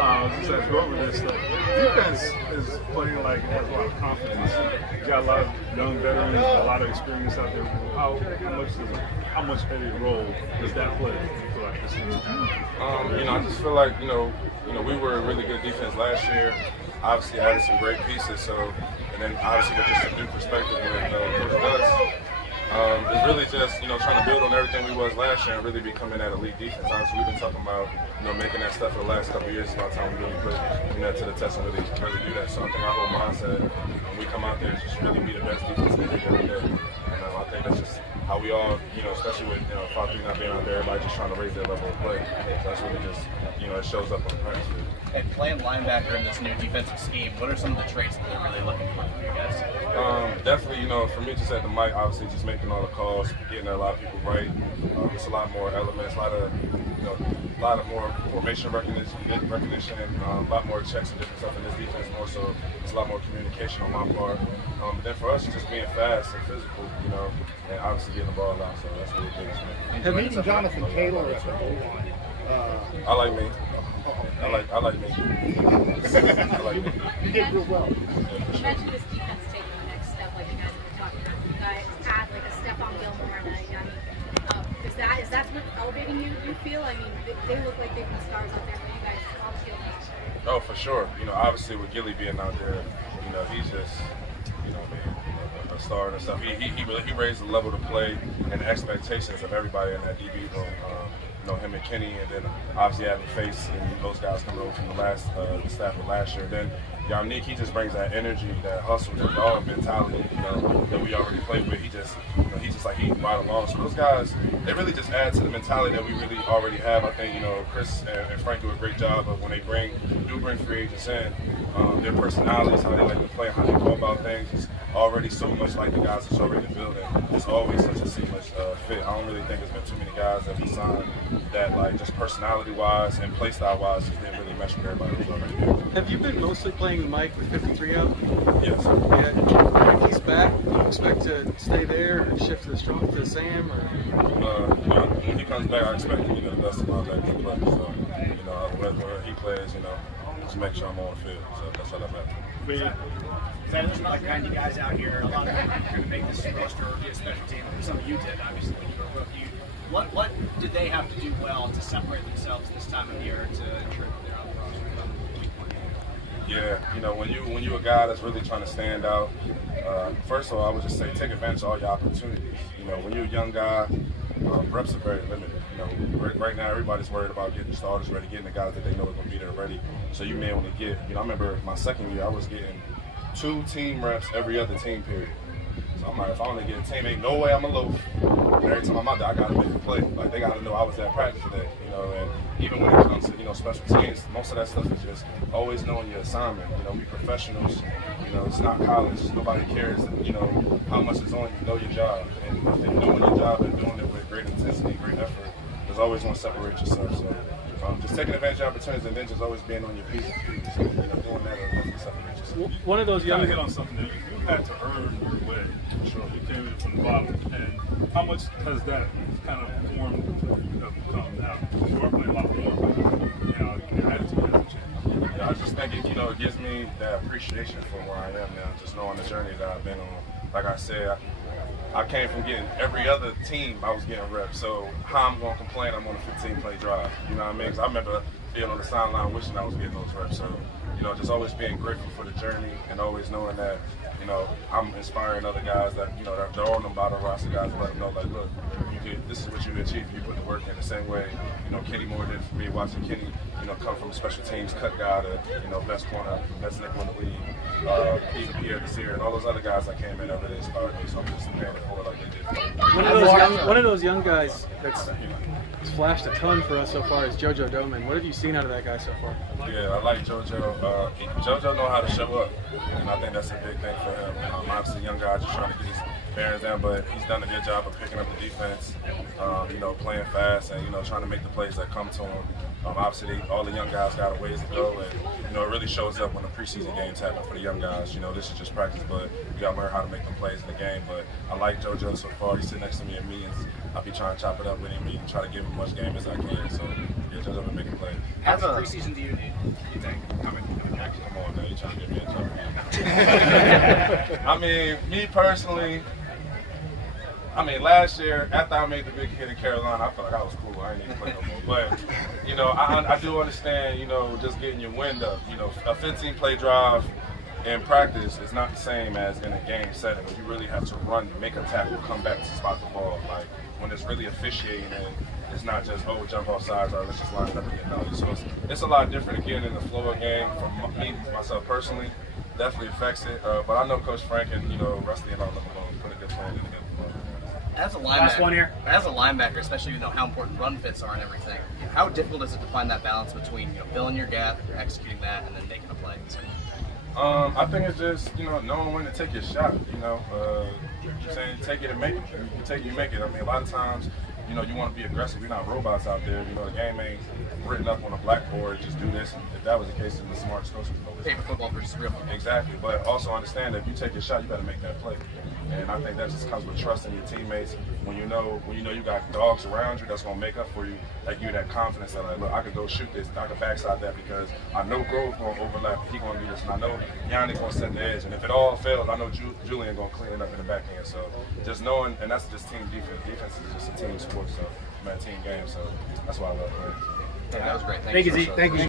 I was just asking over this stuff. Defense is playing like it has a lot of confidence. You got a lot of young veterans, a lot of experience out there. How much heavy role does that play? You feel like this season? I just feel like we were a really good defense last year. Obviously, added some great pieces. And then obviously with just a new perspective with Coach Gus. It's really just, trying to build on everything we was last year and really becoming that elite defense. Obviously, we've been talking about, making that stuff for the last couple of years. It's about time we really put that to the test and really do that. So I think our whole mindset when we come out there is just really be the best defense in the league every day. I think that's just how we all, especially with 5-3 not being out there, everybody just trying to raise their level of play. So that's really just, it shows up on the practice field. And playing linebacker in this new defensive scheme, what are some of the traits that they're really looking for from you guys? Definitely, for me, just at the mic, obviously, just making all the calls, getting a lot of people right. It's a lot more elements, a lot of more formation recognition, a lot more checks and different stuff in this defense. More so, it's a lot more communication on my part. But then for us, it's just being fast and physical, and obviously getting the ball out. So that's really big. And meeting Jonathan Taylor at the goal line. I like me. I like me. I like me. You did real well. You mentioned this defense taking the next step, like you guys were talking about. You guys had like a step on Gilmore, and is that what's elevating you feel? I mean, they look like they've been stars out there for you guys on the field now. Oh, for sure. Obviously with Gilly being out there, he's just, a star and stuff. He raised the level to play and the expectations of everybody in that DB room. Him and Kenny, and then obviously having Face and those guys coming over from the staff of last year. Then Yannick, he just brings that energy, that hustle, that dog mentality, that we already played with. He's just like he right along. So those guys, they really just add to the mentality that we really already have. I think Chris and Frank do a great job of when they do bring free agents in, their personalities, how they like to play, how they go about things. It's already so much like the guys that's already building. It's always such a seamless fit. I don't really think there's been too many guys that we signed that like just personality-wise and play-style-wise just didn't really mesh with everybody who's already there. Have you been mostly playing Mike with 53 out? Yes. Yeah. He's back. Do you expect to stay there or shift to the Sam? Or? When he comes back, I expect him to get the best of my legs to play. So, whether he plays, just make sure I'm on the field. So that's how that matters. There's about 90 guys out here. A lot of them are going to make this roster or be a special team. Some of you did, obviously, when you were a rookie. What did they have to do well to separate themselves this time of year to ensure that they're on the roster? Yeah, when you a guy that's really trying to stand out, first of all, I would just say take advantage of all your opportunities. When you're a young guy, reps are very limited. Right now everybody's worried about getting the starters ready, getting the guys that they know are going to be there ready. So you may only get, I remember my second year, I was getting 2 team reps every other team period. So I'm like, if I only get a team, ain't no way I'm a loaf. Every time I'm out there, I gotta make a play. Like they gotta know I was at practice today, And even when it comes to special teams, most of that stuff is just always knowing your assignment. We professionals. It's not college. Nobody cares. How much is on you. Know your job, and if you're doing your job and doing it with great intensity, great effort, there's always one to separate yourself. So just taking advantage of opportunities and then just always being on your feet. So, doing that will separate yourself. One of those young hit on something that you had to earn your way. Sure, you came in from the bottom, and how much has that kind of formed you have become now? You are playing a lot more, but your attitude hasn't changed. Yeah, I just think it gives me that appreciation for where I am now, just knowing the journey that I've been on. Like I said, I came from getting every other team I was getting reps, so how I'm going to complain I'm on a 15-play drive, you know what I mean? Because I remember being on the sideline wishing I was getting those reps, so, just always being grateful for the journey and always knowing that, I'm inspiring other guys that, they're on the bottom roster guys, let them know, like, look, this is what you achieve if you put the work in the same way, Kenny Moore did for me, watching Kenny, come from special teams, cut guy to, best corner, best nickel in the league, even Pierre Zaire, and all those other guys that came in over there inspired me, so I'm just paying it forward like they did. One of those young guys that's flashed a ton for us so far is JoJo Doman. What have you seen out of that guy so far? Yeah, I like JoJo. JoJo know how to show up, and I think that's a big thing for him. Obviously, a young guy just trying to get his bearings down, but he's done a good job of picking up the defense, playing fast and, trying to make the plays that come to him. Obviously, all the young guys got a ways to go, and, it really shows up when the preseason games happen for the young guys. This is just practice, but you got to learn how to make them plays in the game. But I like JoJo so far. He's sitting next to me in meetings. I'll be trying to chop it up with him and try to give him as much game as I can. So Yeah, just over making plays. How much preseason do you need? You think coming back? Come on, man, you trying to get me in trouble? I mean, me personally. I mean, last year, after I made the big hit in Carolina, I felt like I was cool. I didn't need to play no more. But, you know, I do understand, you know, just getting your wind up. You know, a 15-play drive in practice is not the same as in a game setting where you really have to run, make a tackle, come back to spot the ball. Like, when it's really officiating and it's not just, oh, jump off sides, or let's just line it up and get naughty. So it's a lot different, again, in the flow of game. For me, myself personally, definitely affects it. But I know Coach Frank and, you know, Rusty and all of them are going to put a good plan in together. As a Last one here. linebacker, especially you know how important run fits are and everything, how difficult is it to find that balance between filling your gap, executing that, and then making a play? I think it's just, you know, knowing when to take your shot, you know, saying take it and make it. You take it, you make it. I mean, a lot of times, you know, you want to be aggressive. You're not robots out there. You know, the game ain't written up on a blackboard, just do this. And if that was the case, then the smartest coach would know this. Paper football versus real football. Exactly, but also understand that if you take your shot, you got to make that play. And I think that just comes with trusting your teammates. When you know you got dogs around you that's gonna make up for you, that give you that confidence that like, look, I could go shoot this, I could backside that because I know Grove's gonna overlap, he gonna do this, and I know Yannick's gonna set the edge. And if it all fails, I know Julian gonna clean it up in the back end. So just knowing, and that's just team defense. Defense is just a team sport, so team game. So that's why I love playing. That was great. Thank you, Zeke. Thank you.